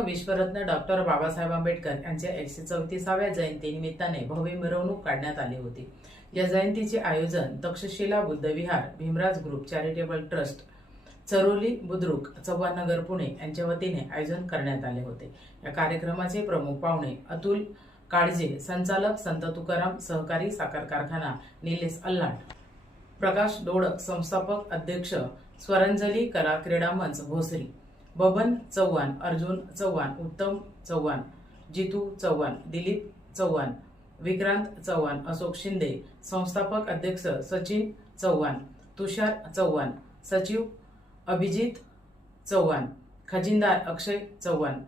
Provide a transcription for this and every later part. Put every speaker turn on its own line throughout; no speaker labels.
विश्वरत्न doctor Babasaheb Ambedkar यांच्या एकशे चौतीसाव्या जयंती निमित्ताने भव्य मिरवणूक काढण्यात आली होती. या जयंतीचे आयोजन Takshashila Buddhavihar Bhimraj group charitable trust Charoli Budruk Chavan Nagar Pune यांच्या वतीने आयोजन करण्यात आले होते. या कार्यक्रमाचे प्रमुख पाहुणे अतुल काळजे संचालक संत तुकाराम सहकारी साखर कारखाना निलेश अल्लाट प्रकाश डोळक संस्थापक अध्यक्ष स्वरांजली कला क्रीडा मंच भोसरी. बबन चव्हाण अर्जुन चव्हाण उत्तम चव्हाण जितू चव्हाण दिलीप चव्हाण विक्रांत चव्हाण अशोक शिंदे संस्थापक अध्यक्ष सचिन चव्हाण तुषार चव्हाण सचिव अभिजित चव्हाण खजिनदार अक्षय चव्हाण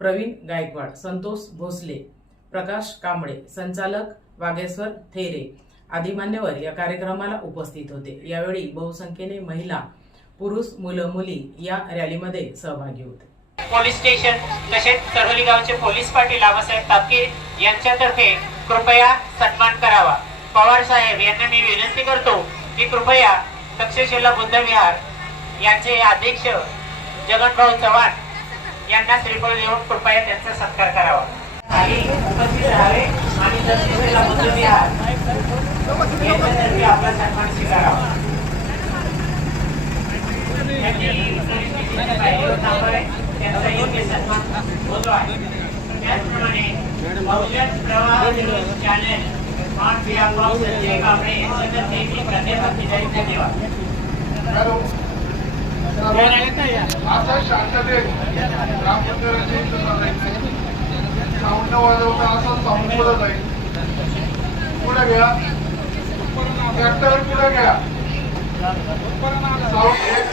प्रवीण गायकवाड संतोष भोसले प्रकाश कांबळे संचालक वागेश्वर थेरे आदी मान्यवर या कार्यक्रमाला उपस्थित होते. यावेळी बहुसंख्येने महिला पुरुष मुलं मुली या रॅलीमध्ये सहभागी होते.
पोलीस स्टेशन तसेच तडोली गावचे पोलीस पाटील आबासाहेब तापकीर यांच्यातर्फे कृपया सन्मान करावा. पवार साहेब यांना मी विनंती करतो की कृपया तक्षशिला बुद्ध विहार यांचे अध्यक्ष जगनभाऊ चव्हाण यांना श्रीफळ देऊन कृपया त्यांचा सत्कार करावा. खाली उपस्थित राहावे आणि तक्षशिला बुद्ध विहार यांच्यातर्फे आपला सन्मान स्वीकारावा. त्यांचा सन्मान होतो आहे त्याचप्रमाणे Bahujan Pravah news channel on behalf of Sanjay Kamble यांच्यातर्फे मी प्राध्यापक विजय धन्यवाद
आता शांततेत राम मंदिराची साऊंड वाजवता असं साऊंड पुढं जाईल पुढे घ्या. ट्रॅक्टर पुढे घ्या. साऊंड एक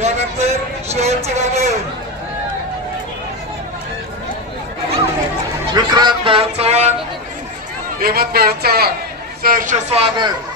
यानंतर शेवटचे गाणं विक्रांत भाऊ चव्हाण हेमंत भाऊ चव्हाण सहर्ष स्वागत.